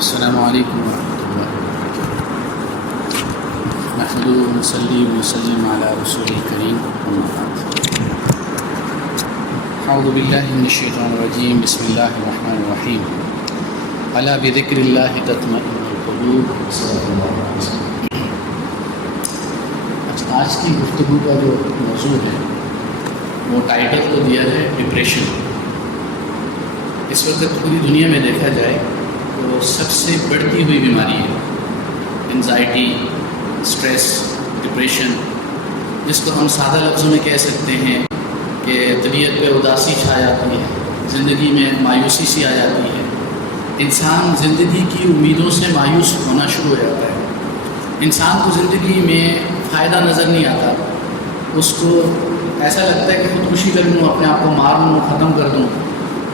السلام علیکم ورحمۃ اللہ وبرکاتہ نحمده ونصلي ونسلم علی رسول الکریم اما بعد اعوذ باللہ من الشیطان الرجیم بسم اللہ الرحمن الرحیم الا بذکر اللہ تطمئن القلوب صلی اللہ علیہ وسلم۔ آج کی گفتگو کا جو موضوع ہے وہ ٹائٹل کو دیا ہے ڈپریشن۔ اس وقت پوری دنیا میں دیکھا جائے تو سب سے بڑھتی ہوئی بیماری ہے انزائٹی، اسٹریس، ڈپریشن، جس کو ہم سادہ لفظوں میں کہہ سکتے ہیں کہ طبیعت پہ اداسی چھا جاتی ہے، زندگی میں مایوسی سی آ جاتی ہے، انسان زندگی کی امیدوں سے مایوس ہونا شروع ہو جاتا ہے، انسان کو زندگی میں فائدہ نظر نہیں آتا، اس کو ایسا لگتا ہے کہ خودکشی کر لوں، اپنے آپ کو مار لوں، ختم کر دوں،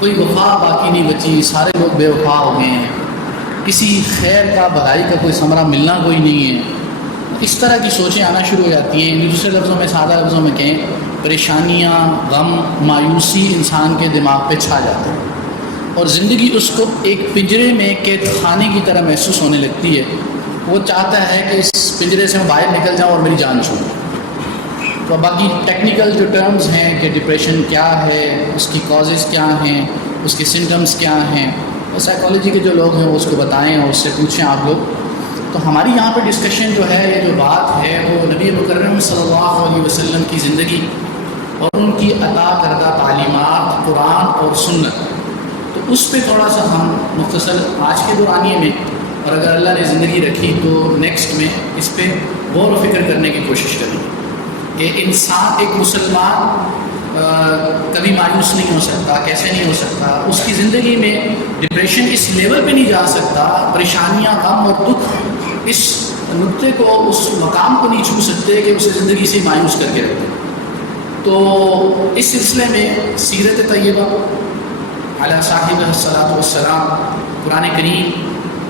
کوئی وفا باقی نہیں بچی، سارے لوگ بے وفا ہو گئے ہیں، کسی خیر کا بھلائی کا کوئی ثمرہ ملنا کوئی نہیں ہے۔ اس طرح کی سوچیں آنا شروع ہو جاتی ہیں۔ دوسرے لفظوں میں، سادہ لفظوں میں کہیں، پریشانیاں، غم، مایوسی انسان کے دماغ پہ چھا جاتے ہیں اور زندگی اس کو ایک پنجرے میں قید خانے کی طرح محسوس ہونے لگتی ہے۔ وہ چاہتا ہے کہ اس پنجرے سے میں باہر نکل جاؤں اور میری جان چھوڑ۔ تو باقی ٹیکنیکل جو ٹرمز ہیں کہ ڈپریشن کیا ہے، اس کی کازز کیا ہیں، اس کے سمٹمز کیا ہیں، اور سائیکالوجی کے جو لوگ ہیں وہ اس کو بتائیں اور اس سے پوچھیں آپ لوگ۔ تو ہماری یہاں پہ ڈسکشن جو ہے، یہ جو بات ہے، وہ نبی مکرم صلی اللہ علیہ وسلم کی زندگی اور ان کی عطا کردہ تعلیمات قرآن اور سنت، تو اس پہ تھوڑا سا ہم مختصر آج کے دورانیے میں، اور اگر اللہ نے زندگی رکھی تو نیکسٹ میں اس پہ غور و فکر کرنے کی کوشش کریں گے کہ انسان، ایک مسلمان کبھی مایوس نہیں ہو سکتا، کیسے نہیں ہو سکتا، اس کی زندگی میں ڈپریشن اس لیول پہ نہیں جا سکتا، پریشانیاں، غم اور دکھ اس نقطے کو، اس مقام کو نہیں چھو سکتے کہ اسے زندگی سے مایوس کر کے رکھتے۔ تو اس سلسلے میں سیرت طیبہ علی صاحب الصلاۃ والسلام، قرآن کریم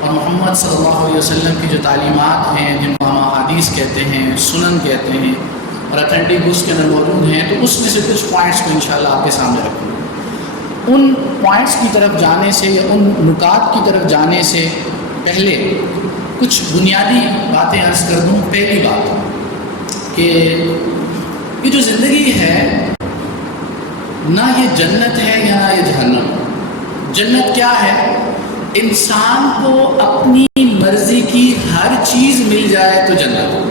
اور محمد صلی اللہ علیہ وسلم کی جو تعلیمات ہیں، جن کو ہم احادیث کہتے ہیں، سنن کہتے ہیں، اور اتھینٹک بکس کے اندر موجود ہیں، تو اس میں سے کچھ پوائنٹس کو انشاءاللہ آپ کے سامنے رکھوں۔ ان پوائنٹس کی طرف جانے سے یا ان نکات کی طرف جانے سے پہلے کچھ بنیادی باتیں عرض کر دوں۔ پہلی بات کہ یہ جو زندگی ہے، نہ یہ جنت ہے یا نہ یہ جہنم۔ جنت کیا ہے؟ انسان کو اپنی مرضی کی ہر چیز مل جائے تو جنت ہے۔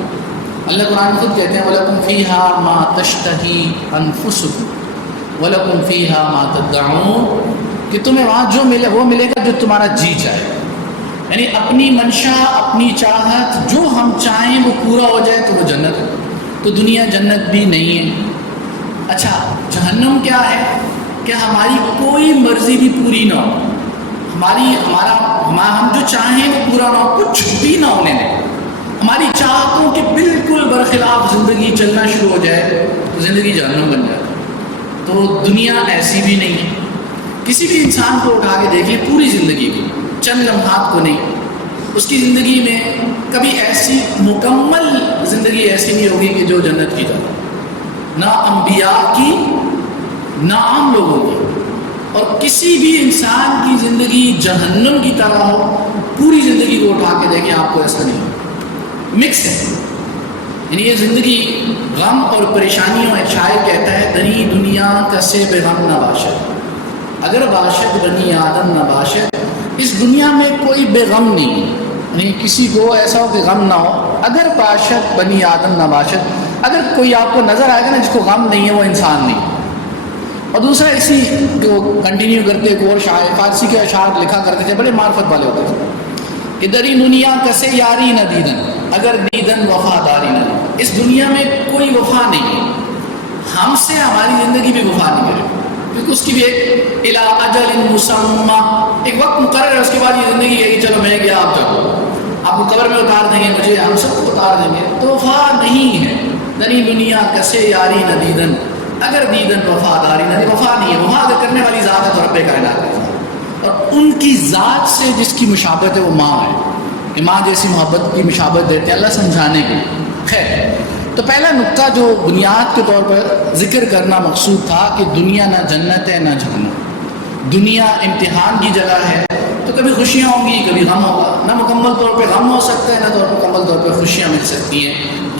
اللہ قرآن خود کہتے ہیں وَلَكُمْ فِيهَا مَا تَشْتَهِي أَنفُسُكُمْ وَلَكُمْ فِيهَا مَا تَدَّعُونَ، کہ تمہیں وہاں جو ملے وہ ملے گا جو تمہارا جی چاہے، یعنی اپنی منشا، اپنی چاہت، جو ہم چاہیں وہ پورا ہو جائے تو وہ جنت ہے۔ تو دنیا جنت بھی نہیں ہے۔ اچھا، جہنم کیا ہے؟ کہ ہماری کوئی مرضی بھی پوری نہ ہو، ہم جو چاہیں وہ پورا نہ ہو، کچھ بھی نہ ہونے دیں، ہماری چاہتوں کے بالکل برخلاف زندگی چلنا شروع ہو جائے تو زندگی جہنم بن جاتی ہے۔ تو دنیا ایسی بھی نہیں ہے۔ کسی بھی انسان کو اٹھا کے دیکھیں، پوری زندگی کو، چند لمحات کو نہیں، اس کی زندگی میں کبھی ایسی مکمل زندگی ایسی نہیں ہوگی کہ جو جنت کی طرح، نہ انبیاء کی، نہ عام لوگوں کی، اور کسی بھی انسان کی زندگی جہنم کی طرح ہو، پوری زندگی کو اٹھا کے دیکھیں، آپ کو ایسا نہیں ہوگا۔ مکس ہے، یعنی یہ زندگی غم اور پریشانیوں۔ ایک شاعر کہتا ہے دنی دنیا کسے بے غم نہ باشد، اگر باشد بنی آدم نہ باشد، اس دنیا میں کوئی بے غم نہیں، یعنی کسی کو ایسا ہو کہ غم نہ ہو۔ اگر باشد بنی آدم نہ باشد، اگر کوئی آپ کو نظر آئے گا نا جس کو غم نہیں ہے، وہ انسان نہیں۔ اور دوسرا اسی کو کنٹینیو کرتے ایک اور شاعر، فارسی کے اشعار لکھا کرتے تھے، بڑے معرفت والے ہوتے تھے کہ دری دنیا کسے یاری نہ دیدن، اگر دیدن وفاداری نہ۔ اس دنیا میں کوئی وفا نہیں ہے، ہم سے ہماری زندگی بھی وفا نہیں کرے، کیونکہ اس کی بھی ایک الی اجل مسمى، ایک وقت مقرر ہے، اس کے بعد یہ زندگی ہے کہ چلو میں گیا، آپ جاؤ، آپ کو قبر میں اتار دیں گے، مجھے، ہم سب کو اتار دیں گے۔ تو وفا نہیں ہے۔ دری دنیا کسے یاری نہ دیدن، اگر دیدن وفاداری نہ۔ وفا نہیں ہے، وفا اگر کرنے والی ذات ہے تو رب کائنات ہے، اور ان کی ذات سے جس کی مشابہت ہے وہ ماں ہے، کہ ماں جیسی محبت کی مشابہت دیتے ہیں اللہ سمجھانے کے۔ خیر، تو پہلا نقطہ جو بنیاد کے طور پر ذکر کرنا مقصود تھا کہ دنیا نہ جنت ہے نہ جہنم، دنیا امتحان کی جگہ ہے، تو کبھی خوشیاں ہوں گی کبھی غم ہوگا، نہ مکمل طور پہ غم ہو سکتا ہے نہ تو مکمل طور پہ خوشیاں مل سکتی ہیں.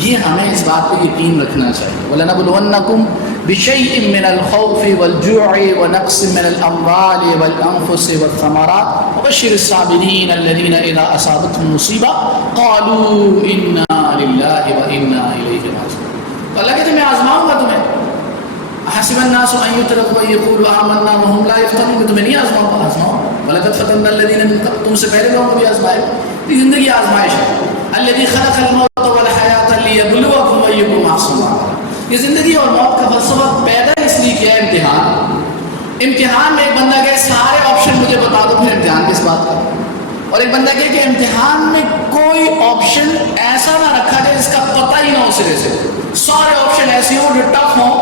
یہ ہمیں اس بات پہ یقین رکھنا چاہیے. وَلَنَبْلُوَنَّكُمْ بِشَيْءٍ مِّنَ الْخَوْفِ وَالْجُوعِ وَنَقْصٍ مِّنَ الْأَمْوَالِ وَالْأَنفُسِ وَالثَّمَرَاتِ وَبَشِّرِ الصَّابِرِينَ الَّذِينَ إِذَا أَصَابَتْهُم مُّصِيبَةٌ قَالُوا إِنَّا لِلَّهِ وَإِنَّا إِلَيْهِ راجعون. تو اللہ کہتے ہیں میں آزماؤں گا تمہیں. حسب الناس ان يتركوا ان يقولوا آمنا وهم لا يفتنون. میں تمہیں نہیں آزماؤں گا، آزماؤں. وَلَقَدْ فَتَنَّا الَّذِينَ مِن قَبْلِكُمْ. تم سے پہلے لوگوں کو بھی آزمائے. یہ زندگی آزمائش ہے. الَّذِي خَلَقَ الْمَوْتَ وَالْحَيَاةَ لِيَبْلُوَكُمْ أَيُّكُمْ أَحْسَنُ عَمَلًا. یہ زندگی اور موت کا فلسفہ پیدا اس لیے کیا ہے امتحان. امتحان میں ایک بندہ کہے سارے آپشن مجھے بتا دو، پھر امتحان کس بات کا. اور ایک بندہ کہے کہ امتحان میں کوئی آپشن ایسا نہ رکھا جائے جس کا پتہ ہی نہ ہو سرے سے. سارے آپشن ایسے ہوں جو ٹف ہوں،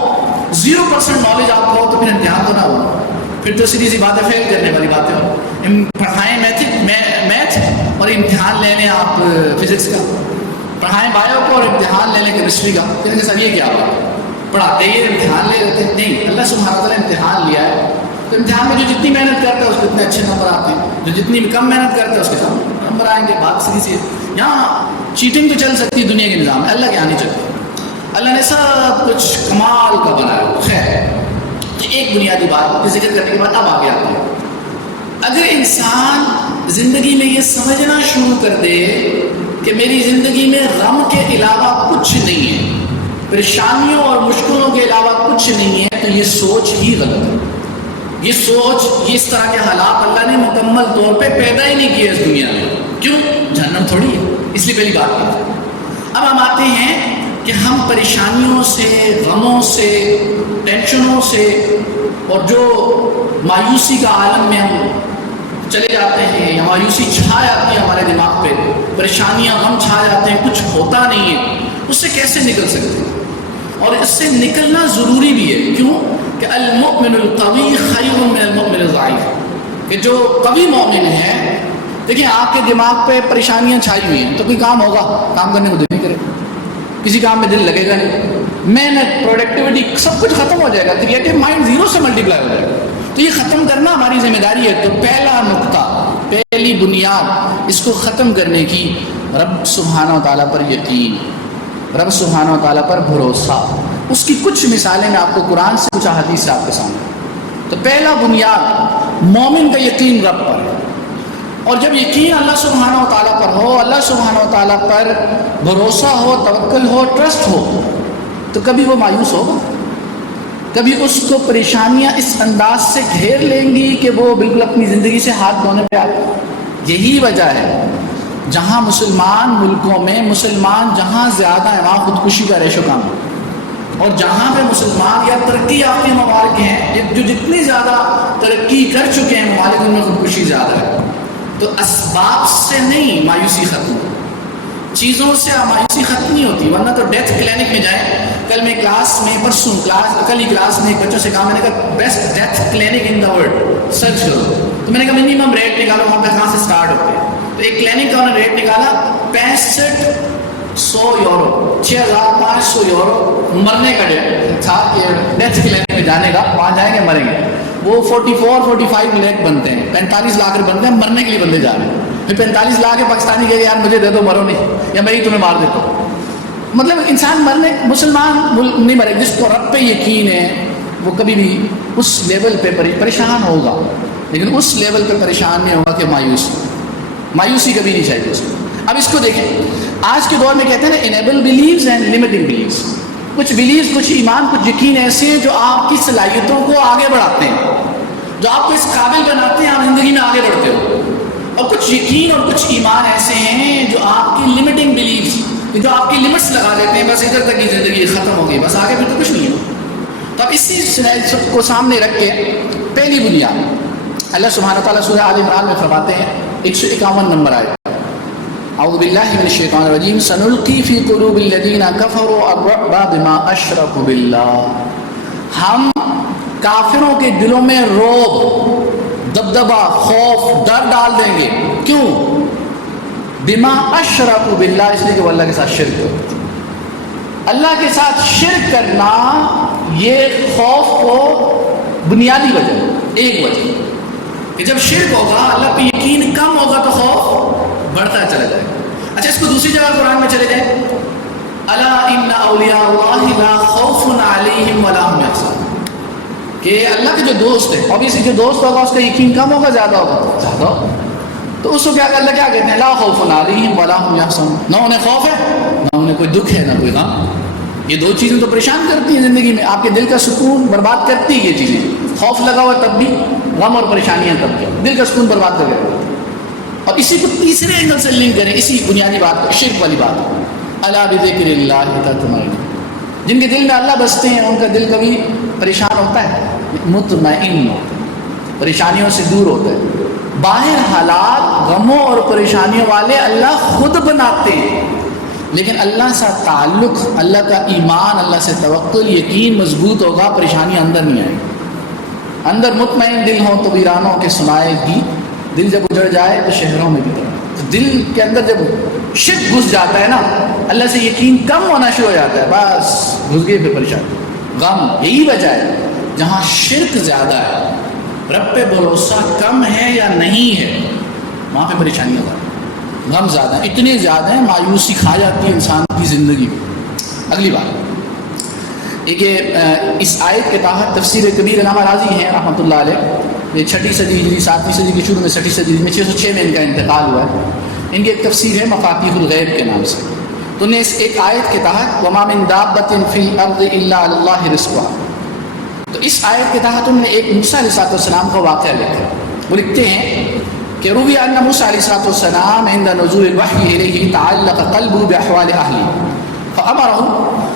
0% نالج آپ کو ہو تو پھر امتحان تو نہ ہو. پھر تو سیدھی سی باتیں فیل کرنے والی باتیں ہو. پڑھائیں میتھ اور امتحان لے لیں آپ فزکس کا. پڑھائیں بایو کو اور امتحان لے لیں کیمسٹری کا. کہتے ہیں سر یہ کیا ہوا؟ پڑھاتے ہی امتحان لے لیتے ہیں. نہیں، اللہ سبحانہ وتعالیٰ نے امتحان لیا ہے تو امتحان میں جو جتنی محنت کرتا ہے اس کو اتنے اچھے نمبر آتے ہیں، جو جتنی کم محنت کرتا ہے اس کے کم نمبر آئیں گے. بات سیدھی سی ہے. یہاں چیٹنگ تو چل سکتی ہے دنیا کے نظام میں، اللہ کے یہاں نہیں چلتی. اللہ نے سب کچھ کمال کا بنایا. خیر، ایک بنیادی بات ذکر کرنے کے بعد اب آگے آتے ہیں. اگر انسان زندگی میں یہ سمجھنا شروع کر دے کہ میری زندگی میں غم کے علاوہ کچھ نہیں ہے، پریشانیوں اور مشکلوں کے علاوہ کچھ نہیں ہے، تو یہ سوچ ہی غلط ہے. یہ سوچ، یہ اس طرح کے حالات اللہ نے مکمل طور پہ پیدا ہی نہیں کیے اس دنیا میں. کیوں؟ جہنم تھوڑی ہے. اس لیے پہلی بات کی. اب ہم آتے ہیں کہ ہم پریشانیوں سے، غموں سے، ٹینشنوں سے اور جو مایوسی کا عالم میں ہم چلے جاتے ہیں یا مایوسی چھا جاتی ہے ہمارے دماغ پہ، پریشانیاں غم چھا جاتے ہیں، کچھ ہوتا نہیں ہے، اس سے کیسے نکل سکتے ہیں؟ اور اس سے نکلنا ضروری بھی ہے. کیوں؟ کہ المؤمن القوی خیر من المؤمن الضعیف. کہ جو قوی مومن ہے، دیکھیں آپ کے دماغ پہ پریشانیاں چھائی ہوئی ہیں تو کوئی کام ہوگا؟ کام کرنے کو دل نہیں کرے، کسی کام میں دل لگے گا نہیں، محنت، پروڈکٹیوٹی سب کچھ ختم ہو جائے گا. کریٹو مائنڈ 0 سے ملٹیپلائی ہو جائے گا. تو یہ ختم کرنا ہماری ذمہ داری ہے. تو پہلا نقطہ، پہلی بنیاد اس کو ختم کرنے کی، رب سبحانہ و تعالیٰ پر یقین، رب سبحانہ و تعالیٰ پر بھروسہ. اس کی کچھ مثالیں میں آپ کو قرآن سے، کچھ احادیث سے آپ کے سامنے. تو پہلا بنیاد مومن کا یقین رب پر. اور جب یقین اللہ سبحانہ و تعالیٰ پر ہو، اللہ سبحانہ و تعالیٰ پر بھروسہ ہو، توکل ہو، ٹرسٹ ہو، تو کبھی وہ مایوس ہوگا؟ کبھی اس کو پریشانیاں اس انداز سے گھیر لیں گی کہ وہ بالکل اپنی زندگی سے ہاتھ دھونے پہ آ جائے؟ یہی وجہ ہے جہاں مسلمان ملکوں میں مسلمان جہاں زیادہ ہیں وہاں خودکشی کا ریشو کم ہے، اور جہاں پہ مسلمان یا ترقی یافتہ ممالک ہیں جو جتنی زیادہ ترقی کر چکے ہیں ممالک، ان میں خودکشی زیادہ ہے. تو اسباب سے نہیں مایوسی ختم، چیزوں سے مایوسی ختم نہیں ہوتی. ورنہ تو ڈیتھ کلینک میں جائیں. کل میں کلاس میں، پرسوں کل ہی کلاس میں ایک بچوں سے کہا، میں نے کہا best death clinic in the world search کرو. تو میں نے کہا منیمم ریٹ نکالو وہاں پہ کہاں سے اسٹارٹ ہوتے ہیں. تو ایک کلینک کا انہوں نے ریٹ نکالا 6500 یورو، 6500 یورو مرنے کا ریٹ تھا کہ ڈیتھ کلینک میں جانے کا. وہاں جائیں گے مریں گے. وہ 44-45 لاکھ بنتے ہیں، 45 لاکھ بنتے ہیں مرنے کے لیے بندے جا رہے ہیں. پھر 45 لاکھ پاکستانی کہے یار مجھے دے دو، مرو نہیں، یا میں ہی تمہیں مار دیتا ہوں. مطلب انسان مرنے، مسلمان نہیں مرے. جس کو رب پہ یقین ہے وہ کبھی بھی اس لیول پہ پریشان ہوگا، لیکن اس لیول پہ پریشان نہیں ہوگا کہ مایوسی کبھی نہیں چاہیے اس کو. اب اس کو دیکھیں، آج کے دور میں کہتے ہیں نا enable beliefs and limiting beliefs. کچھ بلیوز، کچھ ایمان، کچھ یقین ایسے ہیں جو آپ کی صلاحیتوں کو آگے بڑھاتے ہیں، جو آپ کو اس قابل بناتے ہیں آپ زندگی میں آگے بڑھتے ہو. اور کچھ یقین اور کچھ ایمان ایسے ہیں جو آپ کی لمیٹنگ بلیوز، جو آپ کی لمٹس لگا دیتے ہیں، بس ادھر تک کی زندگی ختم ہو گئی، بس آگے پھر تو کچھ نہیں ہے. تو اب اسی کو سامنے رکھ کے پہلی بنیاد اللہ سبحانہ تعالیٰ سورہ آل عمران میں فرماتے ہیں، 151 نمبر آئے، اعوذ باللہ من الشیطان الرجیم، سنلقی فی قلوب الذین کفروا الرعب بما اشرکوا باللہ. ہم کافروں کے دلوں میں رعب، دبدبا، خوف، ڈر ڈال دیں گے. کیوں؟ بما اشرکوا باللہ، اس لیے کہ وہ اللہ کے ساتھ شرک کرتے. اللہ کے ساتھ شرک کرنا یہ خوف کو بنیادی وجہ، ایک وجہ کہ جب شرک ہوگا اللہ پہ یقین الا ان اولیاء اللہ لا خوف علیہم ولا هم یحزنون، کہ اللہ کے جو دوست ہیں، obviously جو دوست ہوگا اس کا یقین کم ہوگا زیادہ ہوگا؟ زیادہ ہوگا. تو اس کو کیا اللہ کیا کہتے ہیں؟ لا خوف علیہم ولا هم یحزنون، نہ انہیں خوف ہے نہ انہیں کوئی دکھ ہے نہ کوئی غم. یہ دو چیزیں تو پریشان کرتی ہیں زندگی میں، آپ کے دل کا سکون برباد کرتی ہے یہ چیزیں. خوف لگا ہوا تب بھی، غم اور پریشانیاں تب بھی، دل کا سکون برباد کر کے. اور اسی کو تیسرے اینگل سے لنک کریں، اسی بنیادی بات کو، شرک والی بات. الا بذکر اللہ تطمئن، جن کے دل میں اللہ بستے ہیں ان کا دل کبھی پریشان ہوتا ہے؟ مطمئن ہوتا ہے، پریشانیوں سے دور ہوتا ہے. باہر حالات غموں اور پریشانیوں والے اللہ خود بناتے ہیں، لیکن اللہ سے تعلق، اللہ کا ایمان، اللہ سے توکل، یقین مضبوط ہوگا، پریشانیاں اندر نہیں آئیں گی. اندر مطمئن دل ہوں تو ویرانوں کے سنائے گی، دل جب اجڑ جائے تو شہروں میں بھی تو دل کے اندر جب شرک گھس جاتا ہے نا، اللہ سے یقین کم ہونا شروع ہو جاتا ہے، بس گھس گئے پہ پریشانی غم. یہی وجہ ہے جہاں شرک زیادہ ہے، رب پہ بھروسہ کم ہے یا نہیں ہے، وہاں پہ پریشانیاں زیادہ ہیں، غم زیادہ ہیں، اتنے زیادہ ہیں مایوسی کھا جاتی ہے انسان کی زندگی میں. اگلی بات ایک اس آیت کے تحت تفسیر کبیر علامہ راضی ہیں رحمۃ اللہ علیہ، یہ 6ٹھی صدی ہجری 7ویں صدی کے شروع میں 6ٹھی صدی میں 606 میں ان کا انتقال ہوا ہے. ان کی ایک تفسیر ہے مفاتیح الغیب کے نام سے. تو انہیں اس ایک آیت کے تحت وما من دابۃ فی الارض الا علی اللہ رزقها، تو اس آیت کے تحت انہوں نے ایک موسیٰ علیہ السلام کا واقعہ لکھا. وہ لکھتے ہیں کہ روی ان موسیٰ علیہ السلام عند نزول الوحی الیہ تعلق قلبه باحوال اہلہ فامرہ،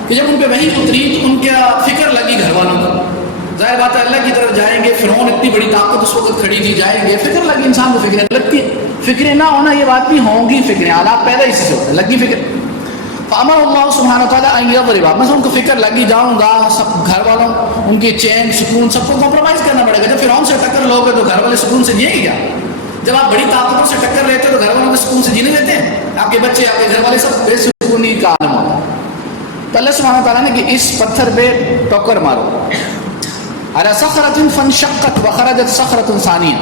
کہ جب ان پہ وحی اتری تو ان کا فکر لگی گھر والوں کو. ظاہر بات ہے اللہ کی طرف جائیں گے، فرعون اتنی بڑی طاقت اس وقت کھڑی تھی، جائیں گے، فکر لگی، انسان کو فکریں لگتی ہے. فکریں نہ ہونا یہ بات نہیں، ہوں گی فکریں، حالات پیدا اسی سے ہوتے ہیں، لگی فکر. فامر اللہ سبحانہ وتعالیٰ ان یضربا، مثلا ان کو فکر لگی جاؤں گا، سب گھر والوں ان کے چین سکون سب کو کمپرومائز کرنا پڑے گا. جب فرعون سے ٹکر لوگے تو گھر والے سکون سے جیے گی کیا؟ جب آپ بڑی طاقتوں سے ٹکر لیتے تو گھر والوں کے سکون سے جینے دیتے ہیں؟ آپ کے بچے، آپ کے گھر والے سب بے سکونی کا عالم ہوتا ہے. تو اللہ سبحانہ وتعالیٰ نے کہ اس پتھر پہ ٹوکر مارو، علی صخرۃ فانشقت وخرجت صخرۃ ثانیہ،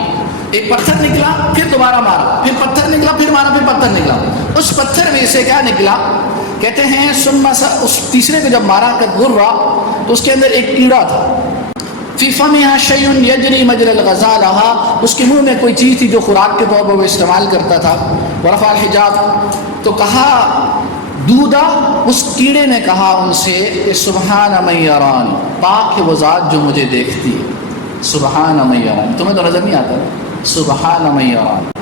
ایک پتھر نکلا پھر دوبارہ مارا، پھر پتھر نکلا پھر مارا، پھر پتھر نکلا. اس پتھر میں سے کیا نکلا؟ کہتے ہیں اس تیسرے کو جب مارا کہ غرہ، تو اس کے اندر ایک کیڑا تھا. فی فمہا شیء یجری مجری الغذاء، اس کے منہ میں کوئی چیز تھی جو خوراک کے طور پر وہ استعمال کرتا تھا. ورفع الحجاب، تو کہا دودھا، اس کیڑے نے کہا ان سے کہ سبحان من یرانی، پاک ہے وہ ذات جو مجھے دیکھتی ہے. سبحان من یرانی، تمہیں تو نظر نہیں آتا، سبحان من یرانی.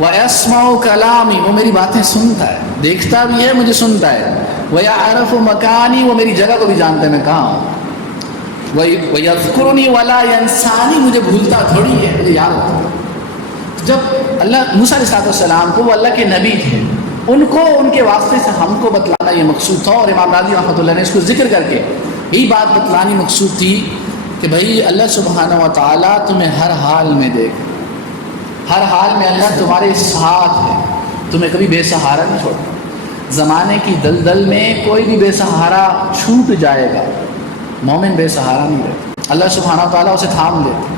وَيَسْمَعُ كَلَامِ، وہ میری باتیں سنتا ہے، دیکھتا بھی ہے، مجھے سنتا ہے. وَيَعْرَفُ مَكَانِي، وہ میری جگہ کو بھی جانتا ہے میں کہاں ہوں. وَيَذْكُرُنِي وَلَا يَنْسَانِي، مجھے بھولتا تھوڑی ہے، مجھے یاد ہوتا ہے. جب اللہ موسیٰ علیہ السلام کو، وہ اللہ کے نبی تھے، ان کو ان کے واسطے سے ہم کو بتلانا یہ مقصود تھا. اور امام راضی رحمۃ اللہ نے اس کو ذکر کر کے یہی بات بتلانی مقصود تھی کہ بھائی اللہ سبحانہ و تعالیٰ تمہیں ہر حال میں دیکھ، ہر حال میں اللہ تمہارے ساتھ ہے، تمہیں کبھی بے سہارا نہیں چھوڑتا. زمانے کی دلدل میں کوئی بھی بے سہارا چھوٹ جائے گا، مومن بے سہارا نہیں رہتا. اللہ سبحانہ و تعالیٰ اسے تھام لیتے،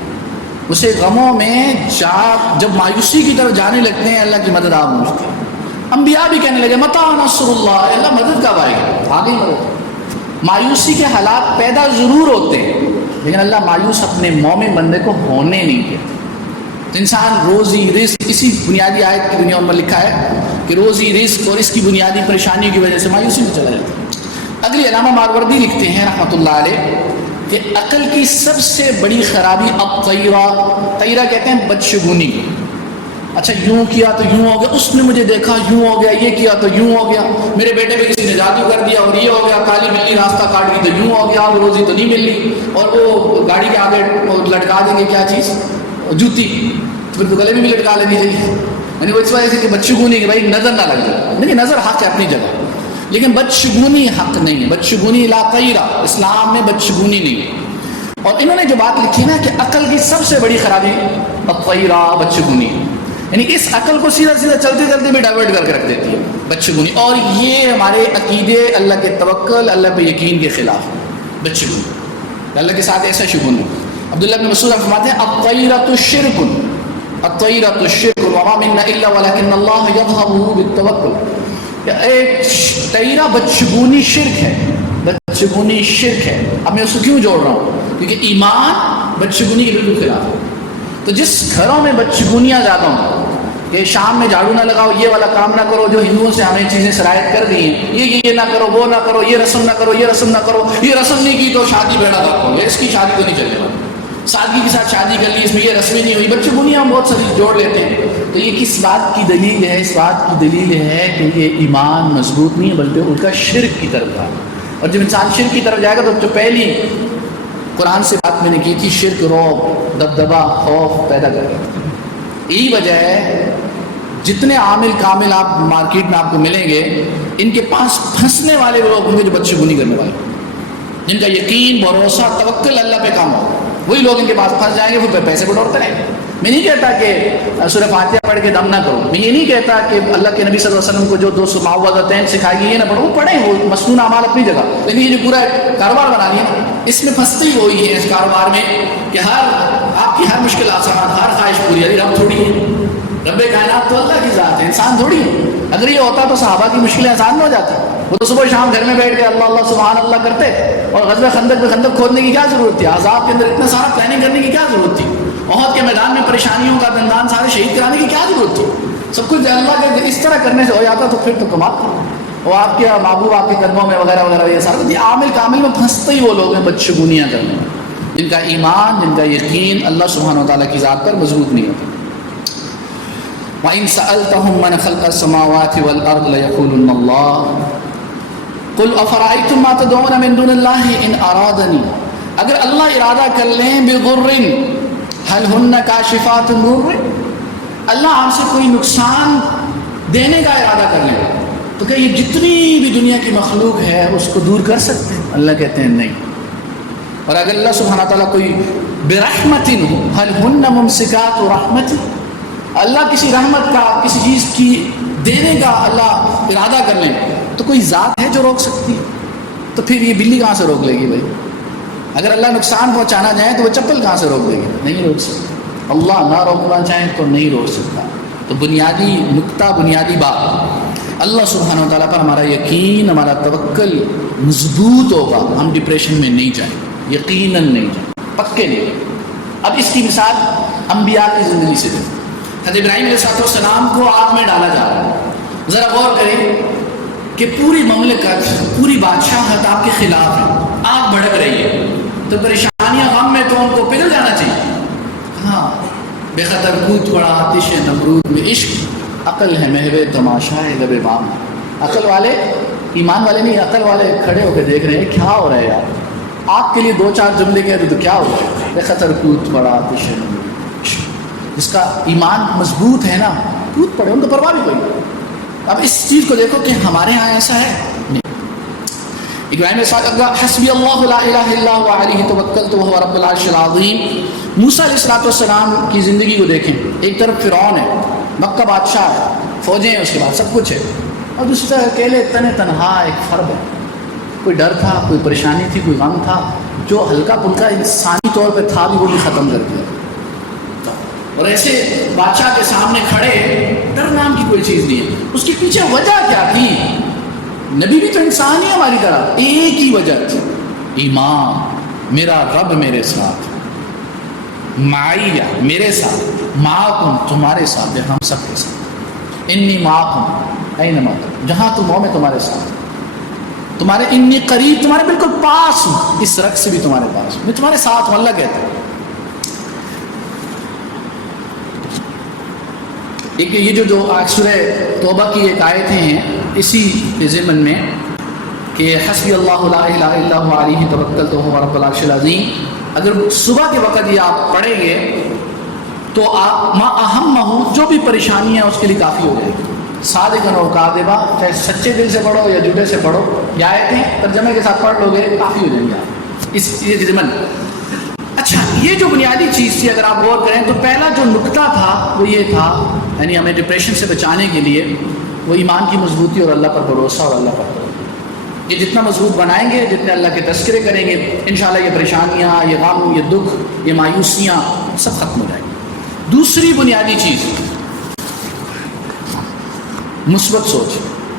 اسے غموں میں جب مایوسی کی طرف جانے لگتے ہیں اللہ کی مدد آپ مجھتے ہیں. انبیاء بھی کہنے لگے متى نصر اللہ، اللہ مدد کب آئے گی؟ آ گئی مدد. مایوسی کے حالات پیدا ضرور ہوتے ہیں لیکن اللہ مایوس اپنے مومن بندے کو ہونے نہیں دیتے. انسان روزی رزق، اسی بنیادی آیت کی دنیا میں لکھا ہے کہ روزی رزق اور اس کی بنیادی پریشانیوں کی وجہ سے مایوسی میں چلا جاتا ہے. اگلی علامہ ماوردی لکھتے ہیں رحمۃ اللہ علیہ کہ عقل کی سب سے بڑی خرابی الطیرہ، طیرہ کہتے ہیں بدشگونی. اچھا یوں کیا تو یوں ہو گیا، اس نے مجھے دیکھا یوں ہو گیا، یہ کیا تو یوں ہو گیا، میرے بیٹے پہ کسی نے جادو کر دیا اور یہ ہو گیا، کالی بلی راستہ کاٹ گئی تو یوں ہو گیا، وہ روزی تو نہیں مل رہی، اور وہ گاڑی کے آگے لٹکا دیں گے کیا چیز، جوتی، پھر تو گلے میں بھی لٹکا لینی چاہیے. یعنی وہ اس وجہ سے کہ بدشگونی کہ بھائی نظر نہ لگ جائے. نہیں، نظر حق ہے اپنی جگہ، لیکن بدشگونی حق نہیں ہے. بدشگونی لا طیرہ، اسلام میں بدشگونی نہیں ہے. اور انہوں نے جو بات لکھی نا کہ عقل کی سب سے بڑی خرابی الطیرہ، بدشگونی، یعنی اس عقل کو سیدھا سیدھا چلتے چلتے بھی ڈائیورٹ کر کے رکھ دیتی ہے بدشگونی. اور یہ ہمارے عقیدے، اللہ کے توکل، اللہ پہ یقین کے خلاف بدشگونی، اللہ کے ساتھ ایسا شگون ہے. عبداللہ بن مسعود فرماتے ہیں الطیرۃ شرک، الطیرۃ شرک وما منا الا ولکن اللہ یظہرہ بالتوکل. ایک تیرا بدشگونی شرک ہے، بدشگونی شرک ہے. اب میں اس کو کیوں جوڑ رہا ہوں؟ کیونکہ ایمان بدشگونی کے بالکل خلاف ہے. تو جس گھروں میں بدشگونیاں زیادہ ہوں کہ شام میں جھاڑو نہ لگاؤ، یہ والا کام نہ کرو جو ہندوؤں سے ہمیں چیزیں شرائط کر دی ہیں، یہ نہ کرو، وہ نہ کرو، یہ رسم نہ کرو، یہ رسم نہ کرو، یہ رسم نہیں کی تو شادی بیڑا غرق ہو گیا، اس کی شادی تو نہیں چلنے والی. سادگی کے ساتھ شادی کر لی، اس میں یہ رسمیں نہیں ہوئی. بچے دنیا بہت ساری جوڑ لیتے ہیں. تو یہ کس بات کی دلیل ہے؟ اس بات کی دلیل ہے کہ یہ ایمان مضبوط نہیں ہے بلکہ ان کا شرک کی طرف تھا. اور جب انسان شرک کی طرف جائے گا تو جو پہلی قرآن سے بات میں نے کی تھی، شرک رعب، دبدبہ، خوف پیدا کر گیا. یہی وجہ ہے جتنے عامل کامل آپ مارکیٹ میں آپ کو ملیں گے، ان کے پاس پھنسنے والے لوگ ہوں گے جو بدشگونی کرنے والے، جن کا یقین، بھروسہ، توکل اللہ پہ کام ہوگا. وہی لوگ ان کے پاس پھنس جائیں گے، وہ پیسے بٹورتے رہیں گے. میں نہیں کہتا کہ سورہ فاتحہ پڑھ کے دم نہ کرو، میں یہ نہیں کہتا کہ اللہ کے نبی صلی اللہ علیہ وسلم کو جو 200 معوذتین سکھائے گی یہ نہ پڑھو، وہ پڑھیں، وہ مسنون اعمال اپنی جگہ. لیکن یہ جو پورا کاروبار بنا لیا، اس میں پھنستے ہی وہی ہے اس کاروبار میں کہ آپ کی ہر مشکل آسان، ہر خواہش پوری. ابھی رب تھوڑی ہے، رب کائنات تو اللہ کی ذات ہے، انسان تھوڑی ہے. اگر یہ ہوتا تو صحابہ کی مشکلیں آسان ہو جاتی. وہ تو صبح شام گھر میں بیٹھ کے اللہ اللہ سبحان اللہ کرتے، اور غزوہ خندق میں خندق کھودنے کی کیا ضرورت تھی؟ عذاب کے اندر اتنا سارا پلاننگ کرنے کی کیا ضرورت تھی؟ احد کے میدان میں پریشانیوں کا دندان سارے شہید کرانے کی کیا ضرورت تھی؟ سب کچھ اللہ کے اس طرح کرنے سے ہو جاتا تو پھر تو کمال کرو. اور آپ کے محبوب آپ کے قدموں میں وغیرہ وغیرہ یہ سارا. یہ عامل کامل میں پھنستے ہی وہ لوگ ہیں بدشگونیاں کرنے، جن کا ایمان، جن کا یقین اللہ سبحانہ و تعالیٰ کی ذات پر مضبوط نہیں ہوتا. وَإِن سَأَلْتَهُم مَّنْ خَلَقَ السَّمَاوَاتِ وَالْأَرْضَ لَيَقُولُنَّ اللَّهُ قُلْ أَفَرَأَيْتُم مَّا تَدْعُونَ مِن دُونِ اللَّهِ إِنْ أَرَادَنِي، اگر اللہ ارادہ کر لیں بِضُرٍّ هَلْ هُنَّ كَاشِفَاتُ الضُّرِّ، اللہ آپ سے کوئی نقصان دینے کا ارادہ کر لیں تو کہ یہ جتنی بھی دنیا کی مخلوق ہے اس کو دور کر سکتے ہیں؟ اللہ کہتے ہیں نہیں. اور اگر اللہ سبحانہ تعالیٰ کوئی برحمتن ہو، هَلْ هُنَّ مُمْسِكَاتُ رَحْمَتِ، اللہ کسی رحمت کا، کسی چیز کی دینے کا اللہ ارادہ کر لیں تو کوئی ذات ہے جو روک سکتی ہے؟ تو پھر یہ بلی کہاں سے روک لے گی بھائی؟ اگر اللہ نقصان پہنچانا چاہے تو وہ چپل کہاں سے روک دے گی؟ نہیں روک سکتا. اللہ نہ روکنا چاہیں تو نہیں روک سکتا. تو بنیادی نقطہ، بنیادی بات، اللہ سبحانہ و تعالیٰ پر ہمارا یقین، ہمارا توکل مضبوط ہوگا، ہم ڈپریشن میں نہیں جائیں، یقیناً نہیں جائیں، پکے نہیں. اب اس کی مثال انبیاء کی زندگی سے دیں. حضرت ابراہیم علیہ السلام کو آگ میں ڈالا جا رہا ہے. ذرا غور کریں کہ پوری مملکت، پوری بادشاہت آپ کے خلاف ہے، آگ بھڑک رہی ہے، تو پریشانیاں غم میں تو ان کو پگھل جانا چاہیے. ہاں، بے خطر کود پڑا آتش نمرود میں، عشق عقل ہے محو تماشا ہے لب بام. عقل والے، ایمان والے نہیں، عقل والے کھڑے ہو کے دیکھ رہے ہیں کیا ہو رہا ہے یار. آپ کے لیے دو چار جملے کہتے تو کیا ہو رہا ہے؟ بے خطر کود پڑا آتش نمرود. جس کا ایمان مضبوط ہے نا، کود پڑے، ان کو پرواہ بھی کوئی نہیں. اب اس چیز کو دیکھو کہ ہمارے ہاں ایسا ہے نہیں. ابراہیم نے کہا حسبی اللہ لا الہ الا هو علیہ توکلت وهو رب العرش العظیم. موسیٰ علیہ السلام کی زندگی کو دیکھیں. ایک طرف فرعون ہے، مکہ بادشاہ ہے، فوجیں ہیں، اس کے بعد سب کچھ ہے، اور دوسری طرف اکیلے تنہا ایک فرد ہے. کوئی ڈر تھا، کوئی پریشانی تھی، کوئی غم تھا، جو ہلکا پھلکا انسانی طور پہ تھا بھی وہ بھی ختم کر دیا. اور ایسے بادشاہ کے سامنے کھڑے، ڈر نام کی کوئی چیز نہیں ہے. اس کے پیچھے وجہ کیا تھی؟ نبی بھی تو انسان ہی ہماری طرح، ایک ہی وجہ تھی، ایمان. میرا رب میرے ساتھ، معیہ میرے ساتھ، معکم تمہارے ساتھ، ہم سب کے ساتھ. انی معکم اینما تم، جہاں تم ہو میں تمہارے ساتھ. تمہارے انی قریب، تمہارے بالکل پاس ہوں، اس رقص سے بھی تمہارے پاس ہوں، میں تمہارے ساتھ ہوں. اللہ کہتا ہے. ایک یہ جو سورہ توبہ کی ایک آیتیں ہیں اسی کے ضمن میں کہ حسبی اللہ لا الہ الا هو علیہ توکلت وهو رب العرش العظیم، اگر صبح کے وقت یہ آپ پڑھیں گے تو آپ ما اہمہ، جو بھی پریشانی ہے اس کے لیے کافی ہو جائے گی. صادقاً و کاذبا، چاہے سچے دل سے پڑھو یا جھوٹے سے پڑھو، یہ آیتیں ترجمے کے ساتھ پڑھ لو گے کافی ہو جائیں گے آپ اس یہ ضمن. اچھا، یہ جو بنیادی چیز تھی اگر آپ غور کریں تو پہلا جو نقطہ تھا وہ یہ تھا، یعنی ہمیں ڈپریشن سے بچانے کے لیے وہ ایمان کی مضبوطی اور اللہ پر بھروسہ اور اللہ پر بھروسہ. یہ جتنا مضبوط بنائیں گے، جتنے اللہ کے تذکرے کریں گے، انشاءاللہ یہ پریشانیاں، یہ غم، یہ دکھ، یہ مایوسیاں سب ختم ہو جائیں گی. دوسری بنیادی چیز مثبت سوچ.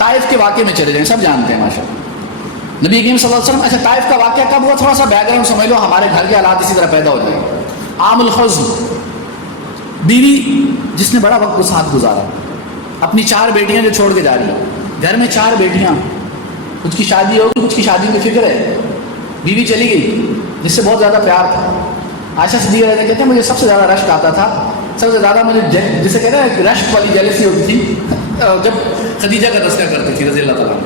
طائف کے واقعے میں چلے جائیں، سب جانتے ہیں ماشاء اللہ نبی کریم صلی اللہ علیہ وسلم. اچھا طائف کا واقعہ کب ہوا؟ تھوڑا سا بیک گراؤنڈ سمجھ لو، ہمارے گھر کے حالات اسی طرح پیدا ہو جائیں. عام الحزن، بیوی جس نے بڑا وقت کے ساتھ گزارا، اپنی 4 بیٹیاں جو چھوڑ کے جا رہی ہیں، گھر میں 4 بیٹیاں، کچھ کی شادی ہوگی، کچھ کی شادی کی فکر ہے. بیوی چلی گئی جس سے بہت زیادہ پیار تھا. عائشہ صدیقہ رضی اللہ عنہا کہتے ہیں مجھے سب سے زیادہ رشک آتا تھا، سب سے زیادہ مجھے جسے کہتے ہیں ایک رشک والی جیلسی ہوتی تھی جب خدیجہ کا تذکرہ کرتی تھی رضی اللہ تعالیٰ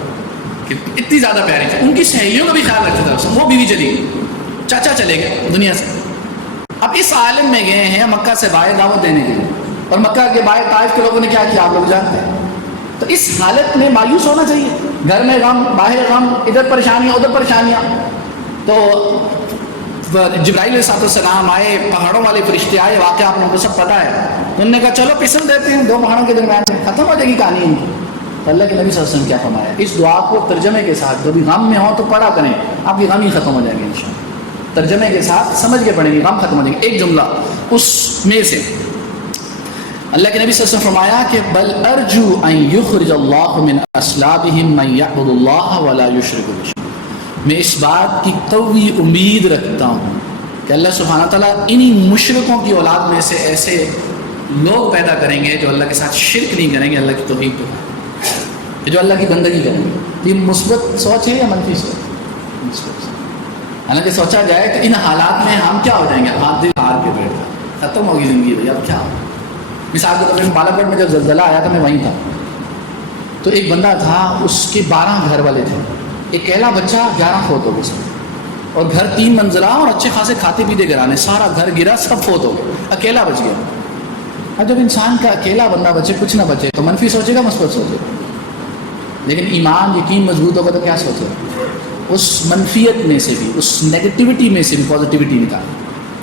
کہ اتنی زیادہ پیاری تھی. ان کی سہیلیوں کا بھی خیال رکھتا تھا. وہ بیوی چلی گئی، چاچا چلے گئے دنیا سے. اب اس عالم میں گئے ہیں مکہ سے باہر دعوت دینے کے لیے، اور مکہ کے باہر طائف کے لوگوں نے کیا کیا آپ لوگ جانتے ہیں. تو اس حالت میں مایوس ہونا چاہیے، گھر میں غم، باہر غم، ادھر پریشانیاں ادھر پریشانیاں. تو جبرائیل علیہ السلام آئے، پہاڑوں والے فرشتے آئے، واقعہ آپ لوگوں کو سب پتہ ہے. تو انہوں نے کہا چلو پسل دیتے ہیں 2 پہاڑوں کے درمیان میں، ختم ہو جائے گی کہانی ان کی. تو اللہ کے نبی صلی اللہ علیہ وسلم کیا فرمایا، اس دعا کو ترجمے کے ساتھ کبھی غم میں ہو تو پڑھا کریں، آپ کی غم ہی ختم ہو جائے گی انشاءاللہ. ترجمے کے ساتھ سمجھ کے پڑھیں گے، غم ختم ہو جائے گی. ایک جملہ اس میں سے اللہ کے نبی صلی اللہ علیہ وسلم فرمایا کہ بل ارجو ان یخرج اللہ من اصلابہم من یعبد اللہ ولا یشرک بہ. میں اس بات کی قوی امید رکھتا ہوں کہ اللہ سبحانہ تعالیٰ انہی مشرکوں کی اولاد میں سے ایسے لوگ پیدا کریں گے جو اللہ کے ساتھ شرک نہیں کریں گے، اللہ کی توحید کو، جو اللہ کی بندگی کریں گے. یہ مثبت سوچ ہے یا منفی سوچ؟ مثبت. حالانکہ سوچا جائے کہ ان حالات میں ہم کیا ہو جائیں گے، ہاتھ دل ہار کے بیٹھ جائیں، ختم ہوگی زندگی بھائی اب کیا ہو. مثال کے طور پر بالا کوٹ میں جب زلزلہ آیا تھا میں وہیں تھا. تو ایک بندہ تھا، اس کے 12 گھر والے تھے، ایک اکیلا بچہ 11 فوت ہو گئے، اور گھر 3 منزلہ اور اچھے خاصے کھاتے پیتے گھرانے، سارا گھر گرا، سب فوت ہو گئے، اکیلا بچ گیا. اب جب انسان کا اکیلا بندہ بچے، کچھ نہ بچے، تو منفی سوچے گا مثبت سوچے گا. لیکن ایمان یقین مضبوط ہوگا تو کیا سوچے گا، اس منفیت میں سے بھی، اس نیگیٹیوٹی میں سے بھی پازیٹیوٹی نکال.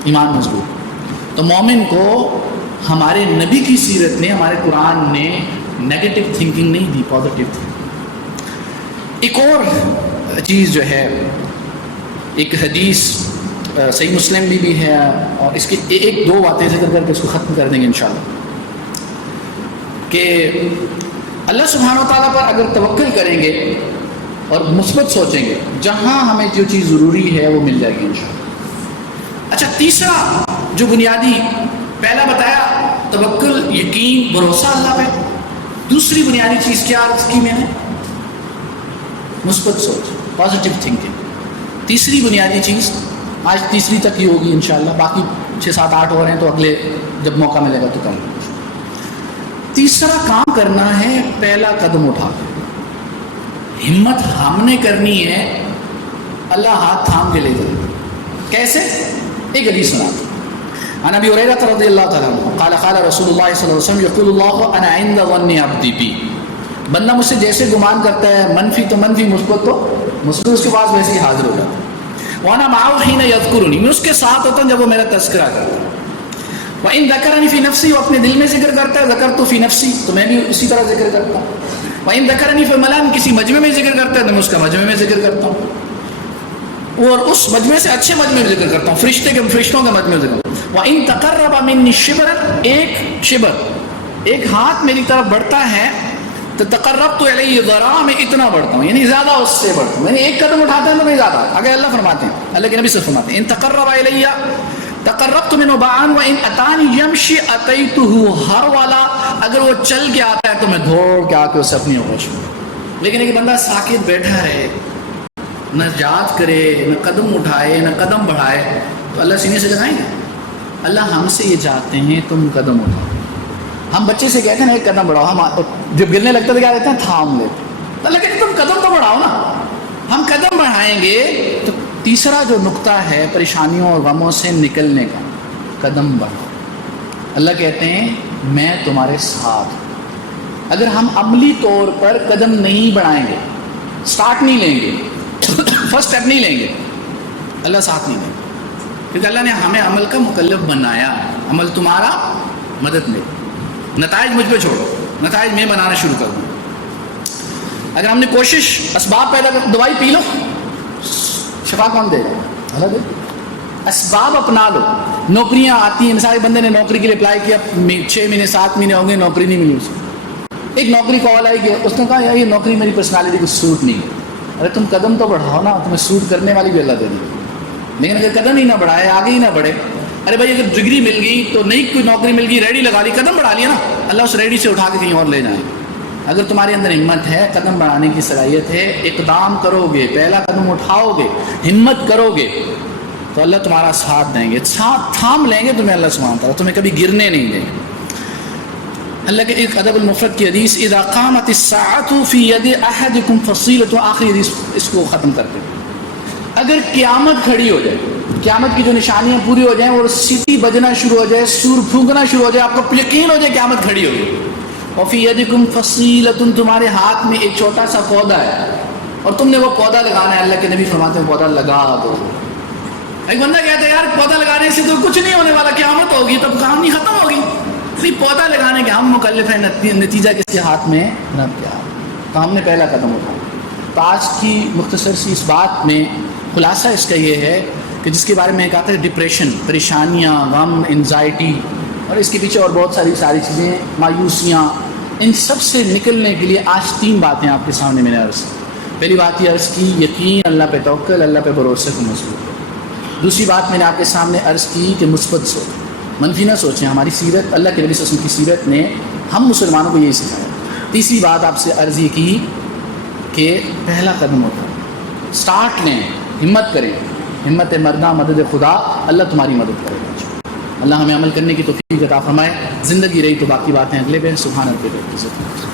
ایمان مضبوط. تو مومن کو ہمارے نبی کی سیرت نے، ہمارے قرآن نے نیگیٹو تھنکنگ نہیں دی، پازیٹیو تھنکنگ. ایک اور چیز جو ہے، ایک حدیث صحیح مسلم بھی ہے، اور اس کی 1-2 باتیں ذکر کر کے اس کو ختم کر دیں گے انشاءاللہ، کہ اللہ سبحانہ و تعالیٰ پر اگر توکل کریں گے اور مثبت سوچیں گے، جہاں ہمیں جو چیز ضروری ہے وہ مل جائے گی انشاءاللہ. اچھا تیسرا جو بنیادی، پہلا بتایا توکل، یقین، بھروسہ اللہ پہ. دوسری بنیادی چیز کیا اس کی میں نے، مثبت سوچ، پازیٹیو تھنکنگ. تیسری بنیادی چیز، آج تیسری تک ہی ہوگی انشاءاللہ، باقی 6-7-8 ہو رہے ہیں تو اگلے جب موقع ملے گا تو کریں گے. تیسرا کام کرنا ہے، پہلا قدم اٹھا. ہمت ہم نے کرنی ہے، اللہ ہاتھ تھام کے لے جائے. کیسے؟ ایک حدیث سنا. عن ابی ہریرہ رضی اللہ تعالیٰ عنہ قال قال رسول اللہ صلی اللہ علیہ وسلم یقول اللہ انا عند ظن عبدی بی. بندہ مجھ سے جیسے گمان کرتا ہے، منفی تو منفی، مثبت تو مثبت، اس کے پاس ویسے ہی حاضر ہو جاتا ہے. وانا معه حين يذكرني، میں اس کے ساتھ ہوتا ہوں جب وہ میرا تذکرہ کرتا ہے. وان ذکرنی فی نفسی، وہ اپنے دل میں ذکر کرتا ہے، ذکرت فی نفسی، تو میں بھی اسی طرح ذکر کرتا ہوں. وان ذکرنی فی ملأ، کسی مجمع میں ذکر کرتا ہے تو میں اس کا مجمع میں ذکر کرتا ہوں، اور اس مجمع سے اچھے مجمع میں ذکر کرتا ہوں، فرشتوں کے مجمع میں ذکر. وان تقرب منی شبرا، ایک شبر، ایک ہاتھ میری طرف بڑھتا ہے تو تقربت الیہ ذراع، میں اتنا بڑھتا ہوں، یعنی زیادہ اس سے بڑھتا ہوں. یعنی ایک قدم اٹھاتا ہے تو میں زیادہ، اگر اللہ فرماتے ہیں، اللہ کے نبی سے فرماتے ہیں ان تقرب الیہ تقربت منہ باعا وان اتانی یمشی اتیتہ، ہر والا اگر وہ چل کے آتا ہے تو میں دوڑ کے آ کے اسے اپنی اوپر چھوڑوں. لیکن ایک بندہ ساکت بیٹھا رہے، نہ یاد کرے، نہ قدم اٹھائے، نہ قدم بڑھائے، تو اللہ سینے سے لگائیں گے. اللہ ہم سے یہ چاہتے ہیں تم قدم اٹھاؤ. ہم بچے سے کہتے ہیں نا ایک قدم بڑھاؤ، ہم جب گرنے لگتے تو کیا کہتے ہیں، تھام لیتے. تو اللہ کہتے ہیں تم قدم تو بڑھاؤ نا. ہم قدم بڑھائیں گے تو تیسرا جو نقطہ ہے پریشانیوں اور غموں سے نکلنے کا، قدم بڑھاؤ. اللہ کہتے ہیں میں تمہارے ساتھ. اگر ہم عملی طور پر قدم نہیں بڑھائیں گے، سٹارٹ نہیں لیں گے، فرسٹ اسٹیپ نہیں لیں گے، اللہ ساتھ نہیں دیں گے. کیونکہ اللہ نے ہمیں عمل کا مکلف بنایا. عمل تمہارا، مدد لے، نتائج مجھ پہ چھوڑو، نتائج میں بنانا شروع کر دوں. اگر ہم نے کوشش، اسباب پیدا کر، دوائی پی لو، شفا کون دے گا؟ اللہ دے. اسباب اپنا لو. نوکریاں آتی ہیں، مثال بندے نے نوکری کے لیے اپلائی کیا، 6 مہینے 7 مہینے ہوں گے، نوکری نہیں ملی اسے. ایک نوکری کال آئی کہ اس نے کہا یار یہ نوکری میری پرسنالٹی کو سوٹ نہیں ہے. ارے تم قدم تو بڑھاؤ نا, تمہیں سوٹ کرنے والی بھی اللہ دے دے. لیکن اگر قدم ہی نہ بڑھائے, آگے ہی نہ بڑھے, ارے بھائی اگر ڈگری مل گئی تو نئی کوئی نوکری مل گئی, ریڈی لگا لی, قدم بڑھا لیا نا, اللہ اس ریڈی سے اٹھا کے کہیں اور لے جائیں. اگر تمہارے اندر ہمت ہے, قدم بڑھانے کی صلاحیت ہے, اقدام کرو گے, پہلا قدم اٹھاؤ گے, ہمت کرو گے, تو اللہ تمہارا ساتھ دیں گے, ساتھ تھام لیں گے تمہیں اللہ سبحانہ وتعالیٰ, تمہیں کبھی گرنے نہیں دیں گے. اللہ کے ایک ادب المفرد کی حدیث, اذا قامت الساعة في يد احدكم فصيلة, آخری حدیث اس کو ختم کرتے ہیں. اگر قیامت کھڑی ہو جائے, قیامت کی جو نشانیاں پوری ہو جائیں اور سیٹی بجنا شروع ہو جائے, سور پھونکنا شروع ہو جائے, آپ کو یقین ہو جائے قیامت کھڑی ہو گئی, وفی یدکم فصیلۃ, تمہارے ہاتھ میں ایک چھوٹا سا پودا ہے اور تم نے وہ پودا لگانا ہے, اللہ کے نبی فرماتے ہیں پودا لگا دو. ایک بندہ کہتا ہے یار پودا لگانے سے تو کچھ نہیں ہونے والا, قیامت ہوگی تب کہانی ختم ہوگی. نہیں, پودا لگانے کے ہم مکلف ہیں, نتیجہ کس کے ہاتھ میں, رب کے ہاتھ. تو ہم نے پہلا قدم اٹھایا. تو آج کی مختصر سی اس بات میں خلاصہ اس کا یہ ہے کہ جس کے بارے میں کہا تھا ڈپریشن, پریشانیاں, غم, انزائٹی, اور اس کے پیچھے اور بہت ساری چیزیں, مایوسیاں, ان سب سے نکلنے کے لیے آج 3 باتیں آپ کے سامنے میں نے عرض کی. پہلی بات یہ عرض کی, یقین, اللہ پہ توکل, اللہ پہ بھروسے کو مضبوط کرو. دوسری بات میں نے آپ کے سامنے عرض کی کہ مثبت سوچ, منفی نہ سوچیں. ہماری سیرت, اللہ کے نبی صلی اللہ علیہ وسلم کی سیرت نے ہم مسلمانوں کو یہی سکھایا. تیسری بات آپ سے عرض یہ کی کہ پہلا قدم ہوتا ہے, سٹارٹ لیں, ہمت کریں, ہمت مردہ مدد خدا, اللہ تمہاری مدد کرے گا. اللہ ہمیں عمل کرنے کی توفیق عطا فرمائے. زندگی رہی تو باقی باتیں اگلے پہ. سبحان اللہ.